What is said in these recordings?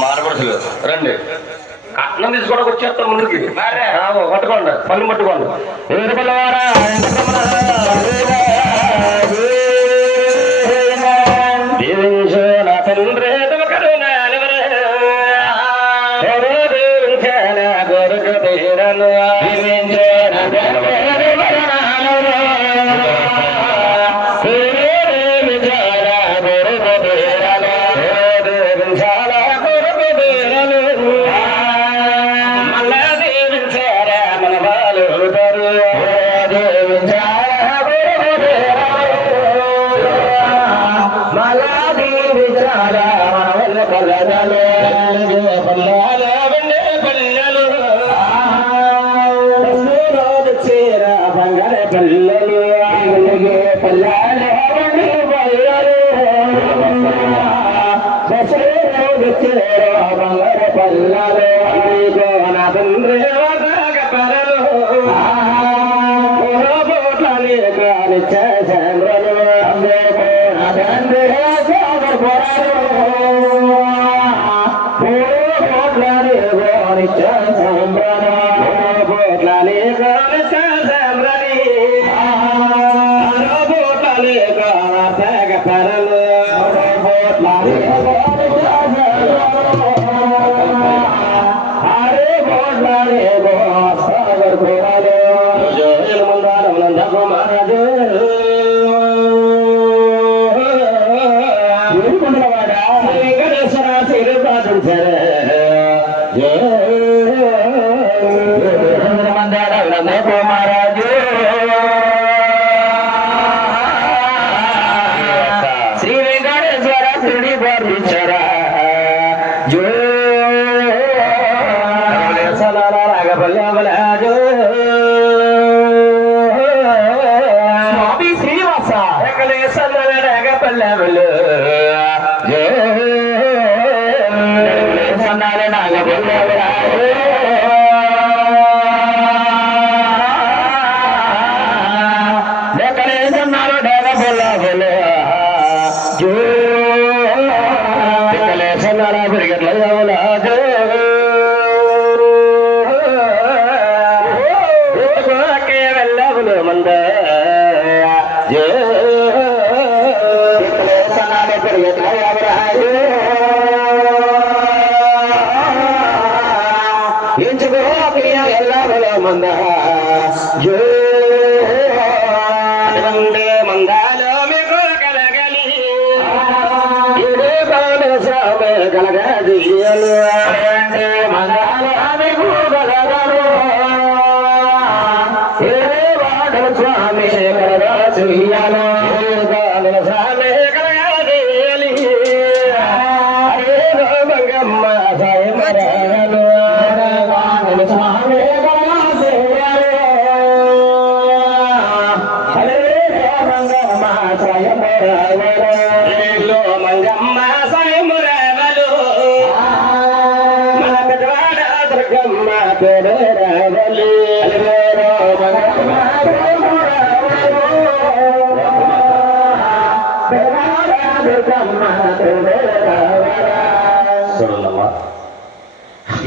మారపడుతులు రండి కట్నం తీసుకోవడానికి వచ్చేస్తాం ముందుకి పట్టుకోండి పళ్ళు పట్టుకోండి ఏడు పిల్లవారా దీవించు నా తండ్రి గొరుకు తీరను దీవించు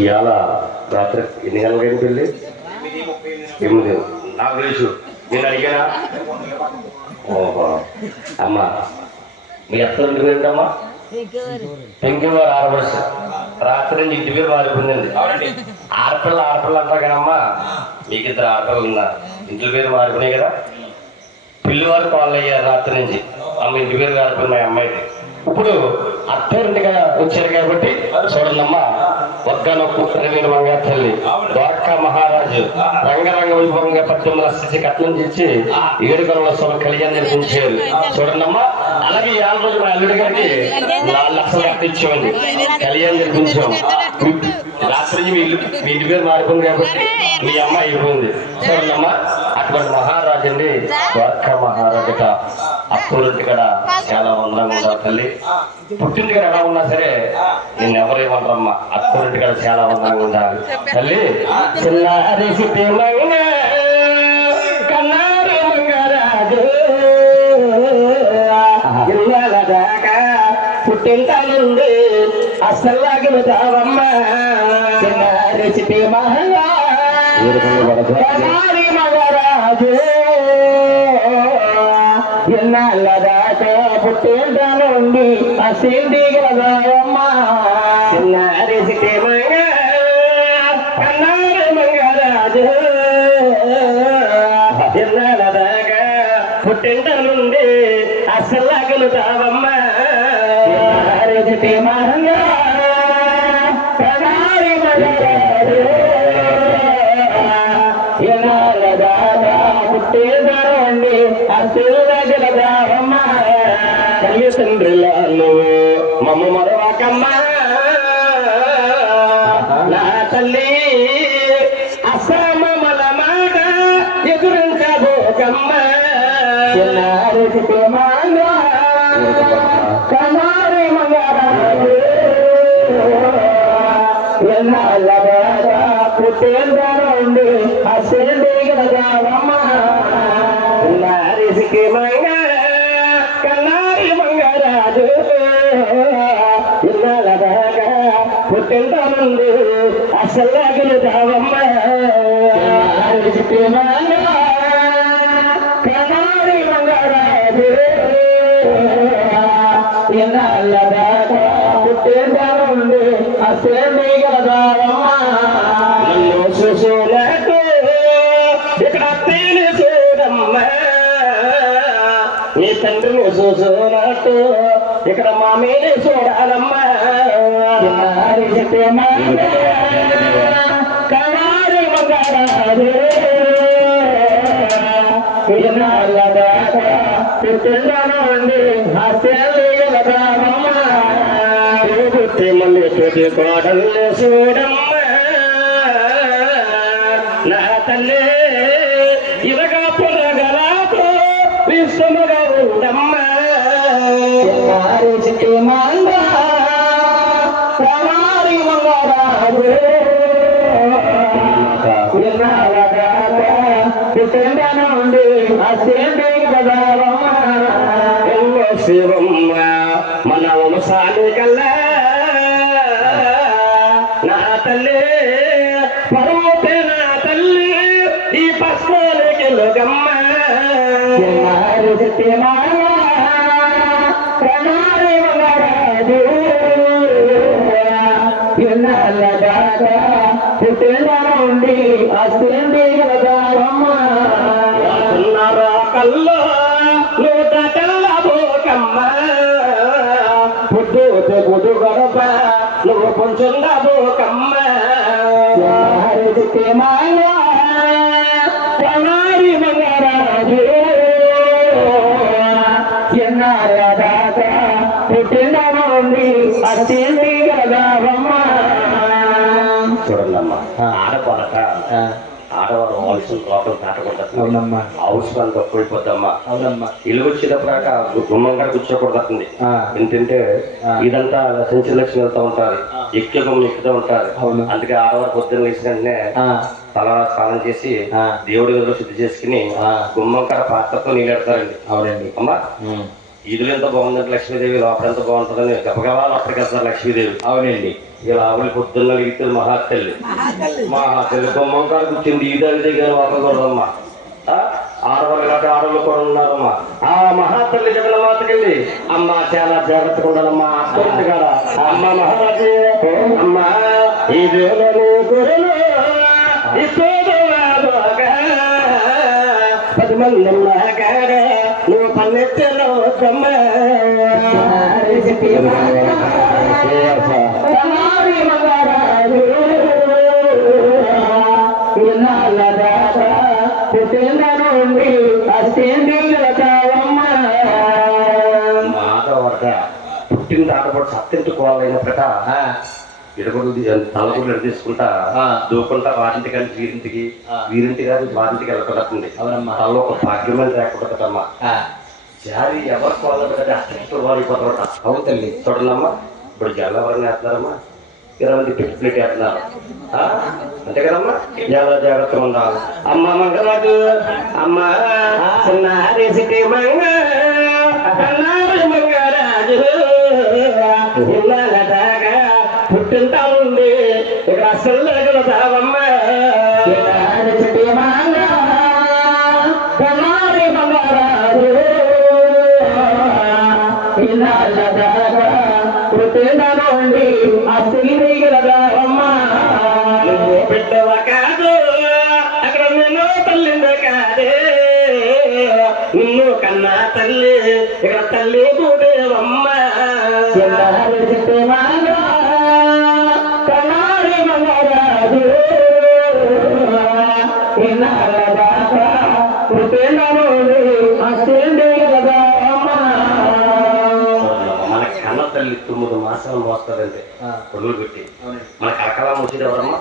ఇవాళ రాత్రి ఎన్ని గంటలకైనా పెళ్ళి 8 నాకు తెలుసు నేను అడిగానా ఓహో అమ్మా మీ ఎత్తలు ఏంటమ్మా పెంకివారు ఆడవచ్చు రాత్రి నుంచి ఇంటి పేరు మారిపోయిందండి ఆడపిల్ల అంటారు కదమ్మా మీకు 2 ఆడపిల్లలు ఉన్నారు ఇంటి పేరు మారిపోయినాయి కదా పిల్లివారు కాళ్ళు అయ్యారు రాత్రి నుంచి అమ్మ ఇంటి పేరు మారిపోయినాయి అమ్మాయికి ఇప్పుడు అత్తరింటిగా వచ్చారు కాబట్టి చూడండమ్మా వద్దనొక్కు నిర్మలంగా తల్లి ద్వారకా మహారాజు రంగరంగ వైభవంగా 18 లక్షల కట్నం చేసి 7 గంటల సభ కళ్యాణం నిర్మించారు చూడండమ్మా అలాగే 5 రోజులు మా అల్లుడి గారికి 4 లక్షలు కట్నం ఇచ్చామండి కళ్యాణం నిర్మించాం రాత్రి మీ ఇంటి పేరు మారిపోయింది కాబట్టి మీ అమ్మ అయిపోయింది చూడండమ్మా అటువంటి మహారాజు అండి ద్వారకా మహారాజుట అత్తూరింటి కడ చాలా వందరంగా ఉండాలి తల్లి పుట్టింటి కడ ఎలా ఉన్నా సరే నేను ఎవరేమన్నారమ్మా అత్తూరింటి కడ చాలా వందరంగా ఉండాలి తల్లి చిన్నారి కన్నారి పుట్టింటానుండి అసలాగిన దావమ్మ చిన్నారిచితే మహంగా మగరాజు ఎన్నాళ్ళ దాకా పుట్టింటానుండి అసీదిగల దావమ్మ చిన్నారిచితే మహంగా కన్నారి మగరాజు ఎన్నాళ్ళ దాకా పుట్టింటానుండి అసలాగిన దావమ్మ మహంగా కనారి మగరాజు పుట్టిందండి అసలు దావమ్మ తల్లి తండ్రులు మమ్మ మరొకమ్మ నా తల్లి అసమల మాట ఎదురించబోకమ్మ కనారి మగరాజు ఎన్నాళ్ళ బాగా పుట్టిందండి అసలు దావమ్మ నారిసికి మంగ కన్నారి మంగరాజు ఎన్నాళ్ళ బాగా పుట్టిందండి అసలు దావమ్మ నారిసికి మంగ కనారి మంగరాజు ఎన్నాళ్ళ దాకా పుట్టిందండి అసలు దావమ్మ నన్ను చూసునట్టు ఇక్కడ అత్తయ్యని చూడమ్మ నీ తండ్రిని చూసునట్టు ఇక్కడ మామీని చూడాలమ్మా కనారి మంగరాజు ఎన్నాళ్ళ దాకా పుట్టిందండి అసలు దావమ్మ పుట్టి మళ్ళీ పుట్టి కోడల్ని చూడమ్మ నా తల్లి ఇరగా పొరగరాతో విశ్వముగా ఉండమ్మ కనారి మంగరాజు పుట్టిందండి అసలు దావమ్మ శివమ్మ మన వంశాని కల్లా నా తల్లి పరమతే నా తల్లి ఈ పశ్చిమకి లోకమ్మ కనారి మగరాజు ఎన్నాళ్ళ దాకా పుట్టిందండి అసలు దావమ్మ కల్లో నూట తెల్లబోకమ్మ పొద్దు గడప నువ్వు కొంచెం బోకమ్మ కనారి మంగరాజు ఎన్నాళ్ళ దాకా పుట్టిందండి అసలు దావమ్మ చూడండమ్మా ఆడపడక ఆడవారు అవసరం లోపల దాటకూడదు. అవునమ్మా. హౌస్ పని తక్కువైపోద్దమ్మా. అవునమ్మా. ఇల్లు వచ్చేటప్పుడాక గుమ్మంగా కూర్చోకూడదండి. ఏంటంటే ఇదంతా సెంచరీ లక్ష్మి వెళ్తూ ఉంటారు, ఎక్కువ గుమ్మం ఎక్కుతూ ఉంటారు. అందుకే ఆడవారు పొద్దున్న లేచిన వెంటనే తల స్నానం చేసి దేవుడి గదిలో శుద్ధి చేసుకుని గుమ్మం కాడ పాత్రతో నీళ్ళు పెడతారండి. అవునండి అమ్మా. ఇల్లు ఎంత బాగుందంటే లక్ష్మీదేవి లోపల ఎంత బాగుంటుందని గబగబా లోపలికి వెళ్తారు లక్ష్మీదేవి. అవునండి. ఇలా ఆవిడ పొద్దున్న లిగితే మహాతల్లి గుమ్మం కాడ కూర్చుంది ఈదాని దగ్గర వాకకూడదమ్మా. ఆడవాళ్ళు ఇలాంటి ఆడవాళ్ళు కూడా ఉన్నారమ్మా. ఆ మహాతల్లి జగన్మాతకెళ్ళి అమ్మ చాలా జాగ్రత్తగా ఉండాలమ్మా కాడ అమ్మ మహారాజు అమ్మ ఈ దేవుని గురులు పది మంది కాడ నువ్వు పన్నెత్తలో పుట్టిన ఆటపాటు సత్తించుకోవాలైనప్పట ఇడగొడు తలగొడ్లు ఎడ తీసుకుంటా దూకుంటా వారింటి కానీ వీరింటికి వీరింటి కాదు వారింటికి వెళ్ళకూడదండి. తలలో ఒక భాగ్యమని లేకపోతుందమ్మా. జారి ఎవరికి వాళ్ళ అష్టం వారిపోతారట. అవుతండి. చూడండమ్మా, ఇప్పుడు జల్ల ఎవరైనా వేస్తున్నారమ్మా, 20 మంది పెట్టి ప్లేట్ వేస్తున్నారు. అంతే కదమ్మా. చాలా జాగ్రత్తగా ఉండాలి. అమ్మ మంగరాజు అమ్మ మంగరాజు ఇన్నాళ్ళదాకా పుట్టింటా ఉంది ఇక్కడ అసలు లేగలదావమ్మ ఇన్నాళ్ళదాకా పుట్టింటా నుండి అసలు లేగలదావమ్మ నువ్వు బిడ్డవా కాదు అక్కడ నేను తల్లిందో కాదే నిన్ను కన్నా తల్లి ఇక్కడ తల్లి కూడేవమ్మ కన్నారి మంగరాజు మన కన్న తల్లి 9 మాసాలు మోస్తారంటే పొడులు పెట్టి మన కలకలా మూసేది ఎవరమ్మా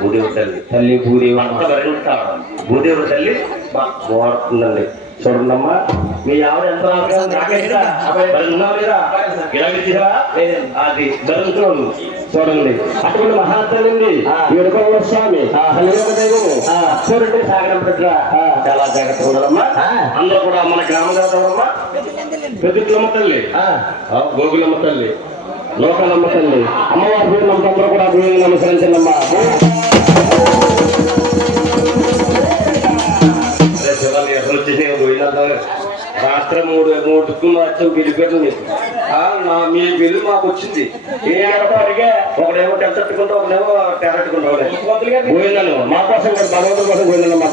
భూదేవి తల్లి భూదేవి అంతా భరించాడు భూదేవి తల్లి వాడుతుందండి చూడండమ్మా మీ ఆవిడ ఎంత అది ధరించడం చూడండి అటువంటి మహాతల్లింది ఏడుకోవ స్వామి దైవము చూడండి సాగరం బిడ్డ చాలా జాగ్రత్తగా ఉండాలమ్మా అందరూ కూడా మన గ్రామం చదవమ్మా పెద్దలమ్మ తల్లి గోగులమ్మ తల్లి లోకాలమ్మ తల్లి అమ్మవారి పేరు నమ్మకందరూ కూడా భూమిని నమస్కరించండమ్మా రాత్రి మూడు వచ్చాం బిల్లు పెట్టు మీ బిల్లు మాకు వచ్చింది ఏ అడిగా ఒకడేమో టెంటట్టుకుంటా ఒకడేమో టెరట్టుకుంటా పోయిందాను మా కోసం భగవంతుడి కోసం పోయిందమ్మా